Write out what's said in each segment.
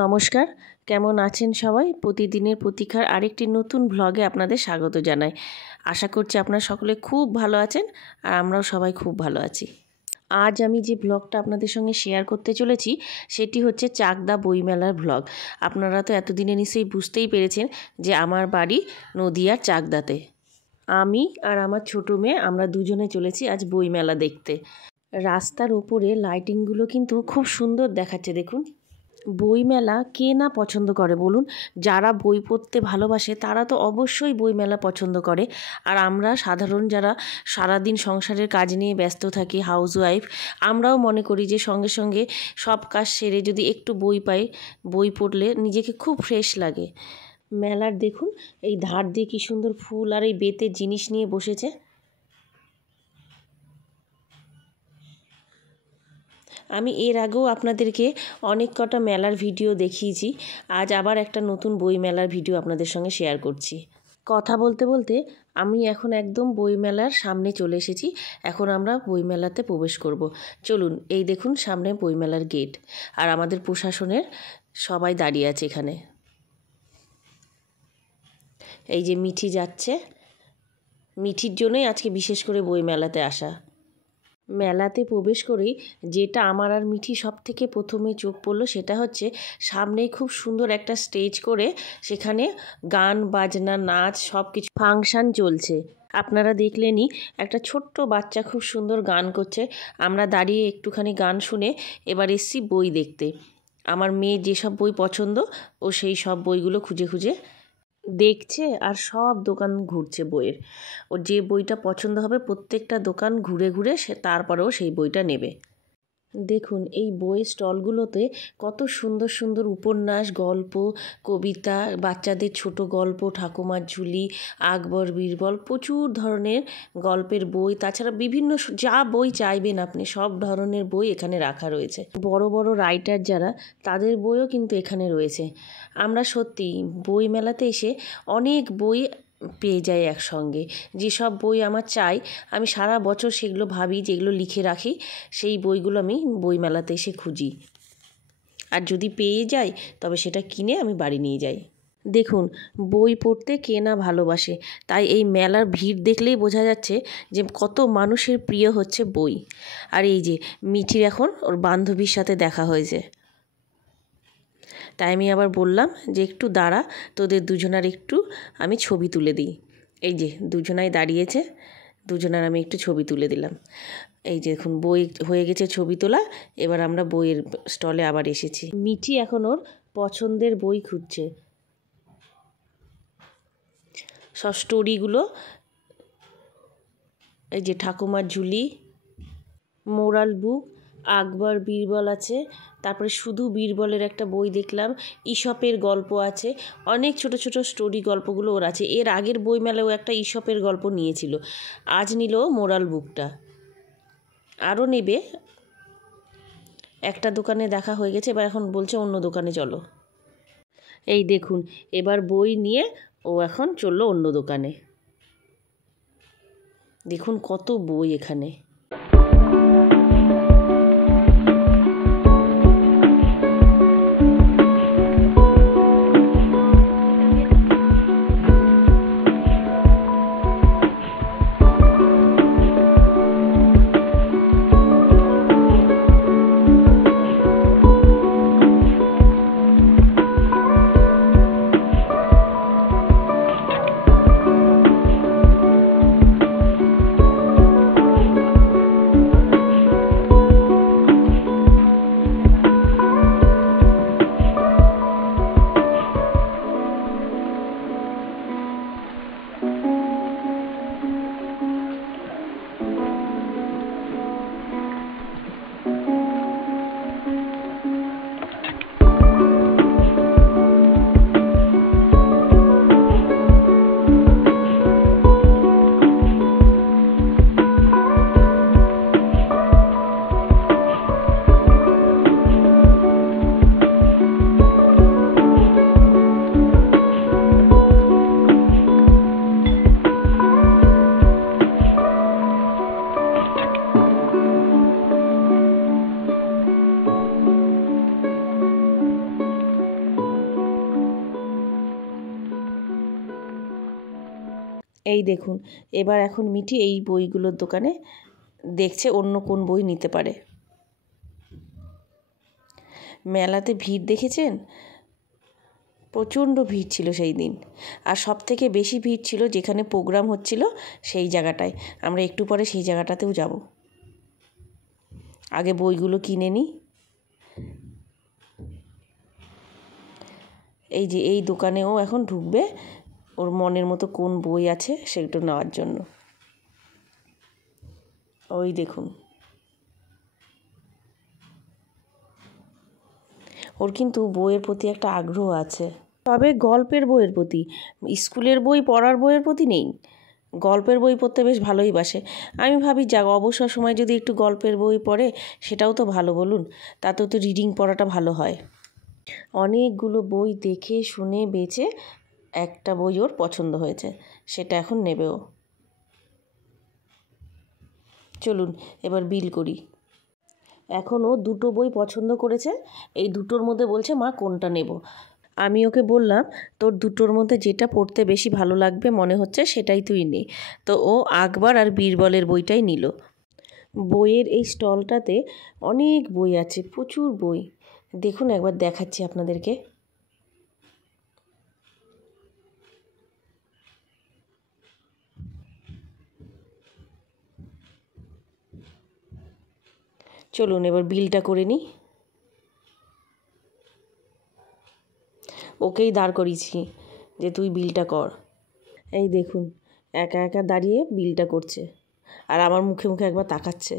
নমস্কার, কেমন আছেন সবাই? প্রতিদিনের প্রতীক্ষার আরেকটি নতুন ভ্লগে আপনাদের স্বাগত জানাই। আশা করছি আপনারা সকলে খুব ভালো আছেন আর আমরাও সবাই খুব ভালো আছি। আজ আমি যে ভ্লগটা আপনাদের সঙ্গে শেয়ার করতে চলেছি সেটি হচ্ছে চাকদা বইমেলার ভ্লগ। আপনারা তো এতদিনে নিশ্চয়ই বুঝতেই পেরেছেন যে আমার বাড়ি নদিয়ার চাকদাতে। আমি আর আমার ছোটো মেয়ে আমরা দুজনে চলেছি আজ বইমেলা দেখতে। রাস্তার ওপরে লাইটিংগুলো কিন্তু খুব সুন্দর দেখাচ্ছে, দেখুন। বইমেলা কে না পছন্দ করে বলুন? যারা বই পড়তে ভালোবাসে তারা তো অবশ্যই বইমেলা পছন্দ করে। আর আমরা সাধারণ যারা সারাদিন সংসারের কাজ নিয়ে ব্যস্ত থাকি, হাউসওয়াইফ, আমরাও মনে করি যে সঙ্গে সঙ্গে সব কাজ সেরে যদি একটু বই পাই, বই পড়লে নিজেকে খুব ফ্রেশ লাগে। মেলার দেখুন এই ধার দিয়ে কী সুন্দর ফুল আর এই বেতের জিনিস নিয়ে বসেছে। আমি এর আগেও আপনাদেরকে অনেক কটা মেলার ভিডিও দেখিয়েছি। আজ আবার একটা নতুন বই মেলার ভিডিও আপনাদের সঙ্গে শেয়ার করছি। কথা বলতে বলতে আমি এখন একদম বইমেলার সামনে চলে এসেছি। এখন আমরা বইমেলাতে প্রবেশ করব। চলুন, এই দেখুন সামনে বইমেলার গেট, আর আমাদের প্রশাসনের সবাই দাঁড়িয়ে আছে এখানে। এই যে মিঠি যাচ্ছে, মিঠির জন্যই আজকে বিশেষ করে বইমেলাতে আসা। মেলাতে প্রবেশ করেই যেটা আমার আর মিঠি সব থেকে প্রথমে চোখ পড়লো সেটা হচ্ছে সামনেই খুব সুন্দর একটা স্টেজ করে সেখানে গান বাজনা নাচ সব কিছু ফাংশান চলছে। আপনারা দেখলেনই একটা ছোট্ট বাচ্চা খুব সুন্দর গান করছে। আমরা দাঁড়িয়ে একটুখানি গান শুনে এবার এসছি বই দেখতে। আমার মেয়ে যেসব বই পছন্দ ও সেই সব বইগুলো খুঁজে খুঁজে দেখছে আর সব দোকান ঘুরছে বইয়ের। ওর যে বইটা পছন্দ হবে প্রত্যেকটা দোকান ঘুরে ঘুরে সে তারপরেও সেই বইটা নেবে। দেখুন এই বইয়ের স্টলগুলোতে কত সুন্দর সুন্দর উপন্যাস, গল্প, কবিতা, বাচ্চাদের ছোট গল্প, ঠাকুমার ঝুলি, আকবর বীরবল, প্রচুর ধরনের গল্পের বই, তাছাড়া বিভিন্ন যা বই চাইবেন আপনি সব ধরনের বই এখানে রাখা রয়েছে। বড় বড় রাইটার যারা তাদের বইও কিন্তু এখানে রয়েছে। আমরা সত্যি বই মেলাতে এসে অনেক বই পেয়ে যাই একসঙ্গে। যেসব বই আমার চাই আমি সারা বছর সেগুলো ভাবি, যেগুলো লিখে রাখি, সেই বইগুলো আমি বইমেলাতে এসে খুঁজি। আর যদি পেয়ে যাই তবে সেটা কিনে আমি বাড়ি নিয়ে যাই। দেখুন বই পড়তে কে না ভালোবাসে, তাই এই মেলার ভিড় দেখলেই বোঝা যাচ্ছে যে কত মানুষের প্রিয় হচ্ছে বই। আর এই যে মিঠির এখন ওর বান্ধবীর সাথে দেখা হয়েছে, তাই আমি আবার বললাম যে একটু দাঁড়া, তোদের দুজনার একটু আমি ছবি তুলে দিই। এই যে দুজনাই দাঁড়িয়েছে, দুজনার আমি একটু ছবি তুলে দিলাম। এই যে দেখুন বই হয়ে গেছে ছবি তোলা। এবার আমরা বইয়ের স্টলে আবার এসেছি। মিঠি এখন ওর পছন্দের বই খুঁজছে। সব স্টোরিগুলো, এই যে ঠাকুমার ঝুলি, মোরাল বুক, আকবর বীরবল আছে, তারপরে শুধু বীরবলের একটা বই দেখলাম, ঈশপের গল্প আছে, অনেক ছোট ছোট স্টোরি গল্পগুলো ওর আছে। এর আগের বইমেলাও একটা ঈশপের গল্প নিয়েছিল, আজ নিল মোরাল বুকটা, আরও নেবে। একটা দোকানে দেখা হয়ে গেছে, এবার এখন বলছে অন্য দোকানে চলো। এই দেখুন এবার বই নিয়ে ও এখন চললো অন্য দোকানে। দেখুন কত বই এখানে। এই দেখুন, এবার এখন মিঠি এই বইগুলোর দোকানে দেখছে অন্য কোন বই নিতে পারে। মেলাতে ভিড় দেখেছেন? প্রচণ্ড ভিড় ছিল সেই দিন। আর সবথেকে বেশি ভিড় ছিল যেখানে প্রোগ্রাম হচ্ছিল সেই জায়গাটায়। আমরা একটু পরে সেই জায়গাটাতেও যাব। আগে বইগুলো কিনে নিই। এই যে এই দোকানেও এখন ঢুকবে, ওর মনের মতো কোন বই আছে সেগুলো নেওয়ার জন্য। ওই দেখুন, ওর কিন্তু বইয়ের প্রতি একটা আগ্রহ আছে, তবে গল্পের বইয়ের প্রতি। স্কুলের বই পড়ার বইয়ের প্রতি নেই। গল্পের বই পড়তে বেশ ভালোই বাসে। আমি ভাবি যাক অবসর সময় যদি একটু গল্পের বই পড়ে সেটাও তো ভালো, বলুন, তাতেও তো রিডিং পড়াটা ভালো হয়। অনেকগুলো বই দেখে শুনে বেছে একটা বই ওর পছন্দ হয়েছে, সেটা এখন নেবেও। চলুন এবার বিল করি। এখনও দুটো বই পছন্দ করেছে, এই দুটোর মধ্যে বলছে মা কোনটা নেব। আমি ওকে বললাম তোর দুটোর মধ্যে যেটা পড়তে বেশি ভালো লাগবে মনে হচ্ছে সেটাই তুই নে। তো ও আকবর আর বীরবলের বইটাই নিল। বইয়ের এই স্টলটাতে অনেক বই আছে, প্রচুর বই। দেখুন একবার দেখাচ্ছি আপনাদেরকে। চলুন এবার বিলটা করে নিই। ওকেই দাঁড় করিয়েছি যে তুই বিলটা কর। এই দেখুন একা একা দাঁড়িয়ে বিলটা করছে, আর আমার মুখে মুখে একবার তাকাচ্ছে।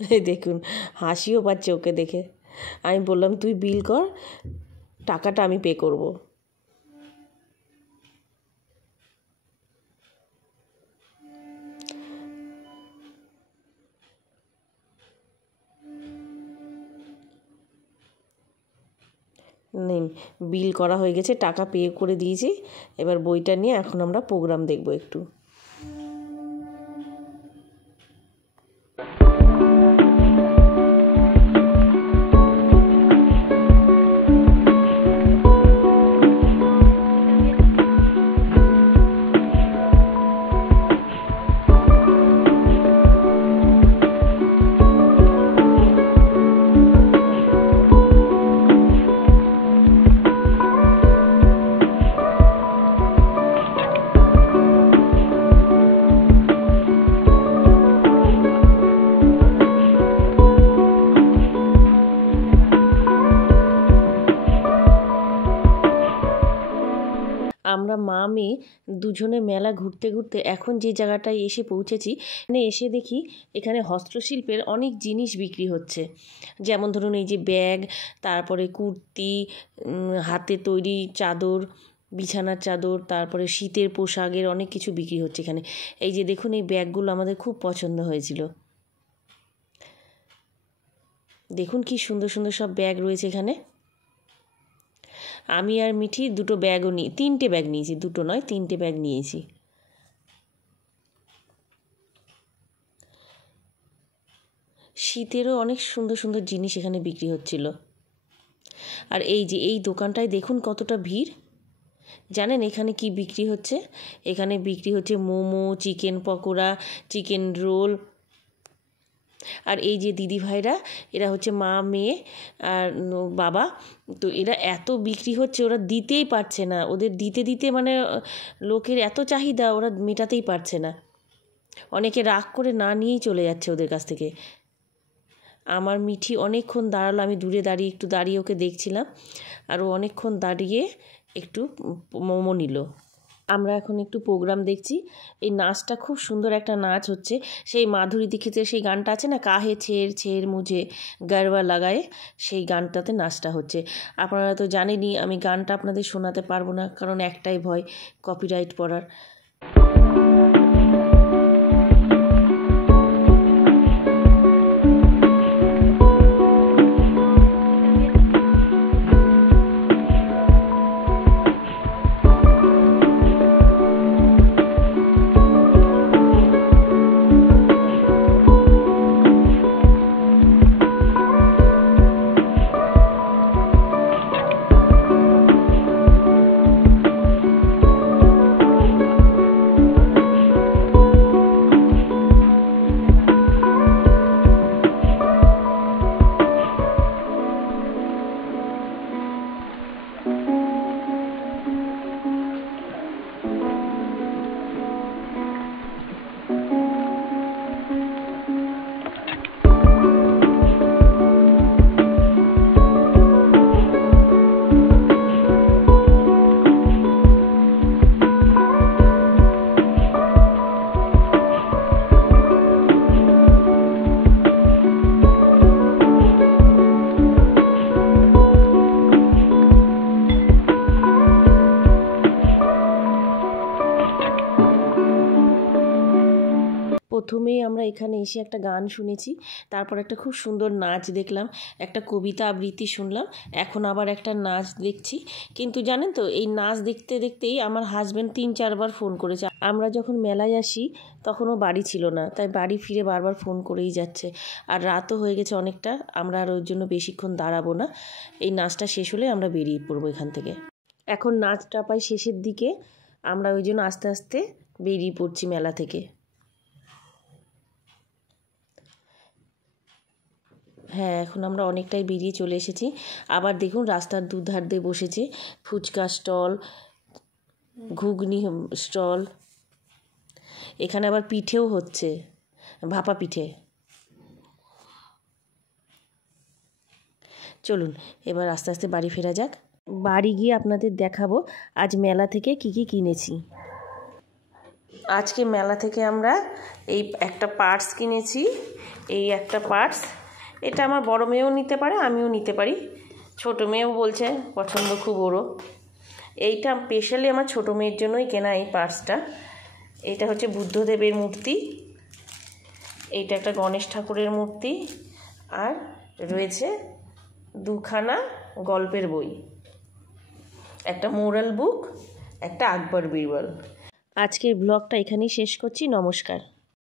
এই দেখুন হাসিও পাচ্ছে ওকে দেখে। আমি বললাম তুই বিল কর, টাকাটা আমি পে করব। নিন, বিল করা হয়ে গেছে, টাকা পে করে দিয়েছি। এবার বইটা নিয়ে এখন আমরা প্রোগ্রাম দেখব একটু। আমরা মা মেয়ে দুজনে মেলা ঘুরতে ঘুরতে এখন যে জায়গাটায় এসে পৌঁছেছি, এখানে এসে দেখি এখানে হস্তশিল্পের অনেক জিনিস বিক্রি হচ্ছে। যেমন ধরুন এই যে ব্যাগ, তারপরে কুর্তি, হাতে তৈরি চাদর, বিছানার চাদর, তারপরে শীতের পোশাকের অনেক কিছু বিক্রি হচ্ছে এখানে। এই যে দেখুন এই ব্যাগগুলো আমাদের খুব পছন্দ হয়েছিল। দেখুন কি সুন্দর সুন্দর সব ব্যাগ রয়েছে এখানে। আমি আর মিঠি দুটো ব্যাগও তিনটে ব্যাগ নিয়েছি, দুটো নয় তিনটে ব্যাগ নিয়েছি। শীতেরও অনেক সুন্দর সুন্দর জিনিস এখানে বিক্রি হচ্ছিল। আর এই যে এই দোকানটায় দেখুন কতটা ভিড়। জানেন এখানে কি বিক্রি হচ্ছে? এখানে বিক্রি হচ্ছে momo, chicken pakora, chicken roll. আর এই যে দিদি ভাইরা, এরা হচ্ছে মা মেয়ে আর বাবা। তো এরা এত বিক্রি হচ্ছে, ওরা দিতেই পারছে না। ওদের দিতে দিতে মানে লোকের এত চাহিদা, ওরা মেটাতেই পারছে না। অনেকে রাগ করে না নিয়েই চলে যাচ্ছে ওদের কাছ থেকে। আমার মিঠি অনেকক্ষণ দাঁড়ালো, আমি দূরে দাঁড়িয়ে একটু দাঁড়িয়ে ওকে দেখছিলাম। আর ও অনেকক্ষণ দাঁড়িয়ে একটু মোমো নিল। আমরা এখন একটু প্রোগ্রাম দেখছি। এই নাচটা খুব সুন্দর একটা নাচ হচ্ছে, সেই মাধুরী দীক্ষিতের সেই গানটা আছে না, কাহে ছের ছের মুঝে গরবা লাগায়ে, সেই গানটাতে নাচটা হচ্ছে। আপনারা তো জানেনই আমি গানটা আপনাদের শোনাতে পারবো না, কারণ একটাই ভয় কপিরাইট পড়ার। প্রথমেই আমরা এখানে এসে একটা গান শুনেছি, তারপর একটা খুব সুন্দর নাচ দেখলাম, একটা কবিতা আবৃত্তি শুনলাম, এখন আবার একটা নাচ দেখছি। কিন্তু জানেন তো, এই নাচ দেখতে দেখতেই আমার হাজব্যান্ড 3-4 বার ফোন করেছে। আমরা যখন মেলায় আসি তখনও বাড়ি ছিল না, তাই বাড়ি ফিরে বারবার ফোন করেই যাচ্ছে। আর রাতও হয়ে গেছে অনেকটা, আমরা আর ওর জন্য বেশিক্ষণ দাঁড়াবো না। এই নাচটা শেষ হলে আমরা বেরিয়ে পড়বো এখান থেকে। এখন নাচটা প্রায় শেষের দিকে, আমরা ওই জন্য আস্তে আস্তে বেরিয়ে পড়ছি মেলা থেকে। হ্যাঁ, এখন আমরা অনেকটাই বেরিয়ে চলে এসেছি। আবার দেখুন রাস্তার দুধার দিয়ে বসেছে ফুচকা স্টল, ঘুগনি স্টল, এখানে আবার পিঠেও হচ্ছে, ভাপা পিঠে। চলুন এবার আস্তে আস্তে বাড়ি ফেরা যাক। বাড়ি গিয়ে আপনাদের দেখাবো আজ মেলা থেকে কি কি কিনেছি। আজকে মেলা থেকে আমরা এই একটা পার্স কিনেছি, এই একটা পার্স। এটা আমার বড় মেয়েও নিতে পারে, আমিও নিতে পারি, ছোট মেয়েও বলছে পছন্দ খুব ওরও। এইটা স্পেশালি আমার ছোট মেয়ের জন্যই কেনা এই পার্সটা। এটা হচ্ছে বুদ্ধদেবের মূর্তি, এইটা একটা গণেশ ঠাকুরের মূর্তি, আর রয়েছে 2খানা গল্পের বই, একটা মোরাল বুক, একটা আকবর বীরবল। আজকের ব্লগটা এখানেই শেষ করছি। নমস্কার।